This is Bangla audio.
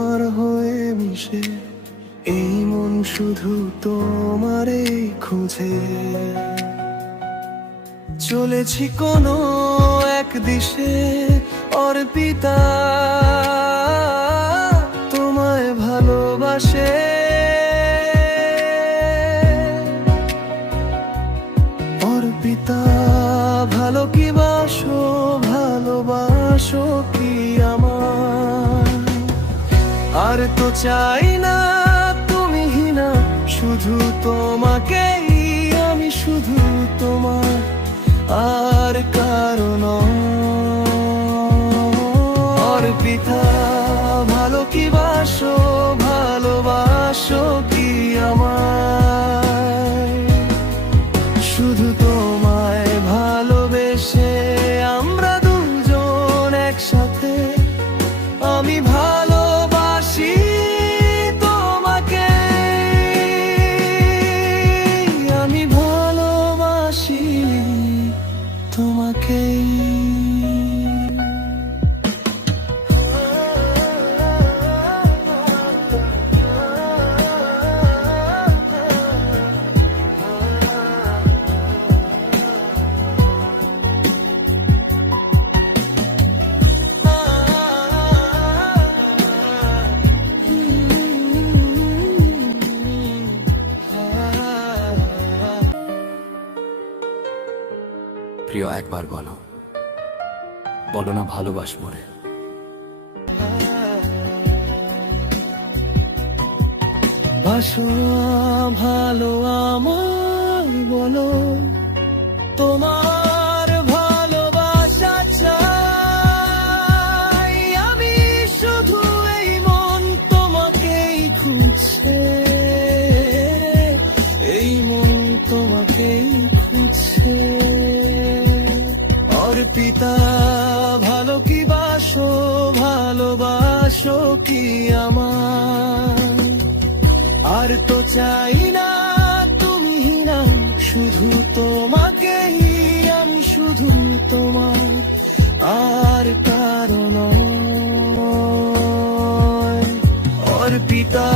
আমার হয়ে মিশে, এই মন শুধু তোমারে খুঁজে। চলেছি কোনো এক দিশে অর্পিতা, তোমায় ভালোবাসে। অর্পিতা ভালো কি বাসো, ভালোবাসো কি আমার? আর তো চাই না তুমি হিনা, শুধু তোমাকেই আমি, শুধু তোমার, আর কারণ। অর্পিতা ভালো কি বাসো, ভালোবাসো কি আমায়? শুধু তোমায় ভালোবেসে আমরা দুজন একসাথে। আমি ভালোবাসি তোমাকে, আমি ভালোবাসি তোমাকে। প্রিয়, একবার বলো, বলো না ভালোবাসবো রে। বাসো ভালো আমায় বলো, তোমার ভালোবাসা চাই। আমি শুধু এই মন তোমাকেই খুঁজছে, এই মন তোমাকেই খুঁজছে। অর্পিতা ভালো কি বাসো, ভালোবাসো কি আমার? আর তো চাই না তুমি হিনা, শুধু তোমাকেই আমি, শুধু তোমার, আর কারণ। অর্পিতা